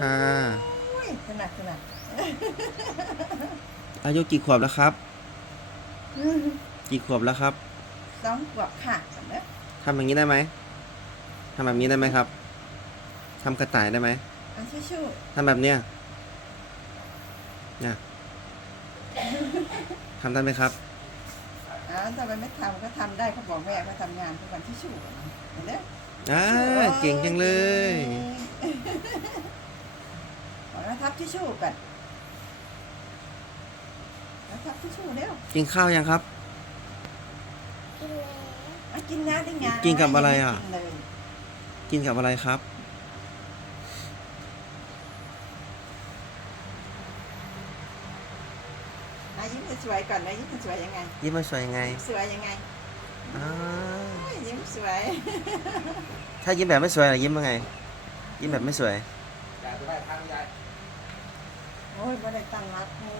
ค่ะโอ้ยขนาดขนาดอายุกี่ขวบแล้วครับ กี่ขวบแล้วครับสองขวบค่ะสำเร็จทำอย่างนี้ได้ไหมทำแบบนี้ได้ไหมครับทำกระต่ายได้ไหมเอาชู้ทำแบบเนี้ยเนี่ยทำได้ไหมครับ ๆอ๋อถ้ามันไม่ทำก็ทำได้เขาบอกแม่ก็ทำงานทุกวันที่ชู้ๆเห็นไหมอ่าเก่งจังเลยบอกว่า ทับทิชชู่กันแล้วทับทิชชู่เร็วกินข้าวยังครับมากินน้ำได้ไงกินกับอะไรอะกินเลยกินกับอะไรครับ มายิ้มสวยๆก่อนนะยิ้มสวยยังไงยิ้มมาสวยยังไงสวยยังไงอ่าโอ้ยยิ้มสวย ถ้ายิ้มแบบไม่สวยล่ะยิ้มยังไง ยิ้มแบบไม่สวย โอ้ยไม่ได้ตั้งรักมู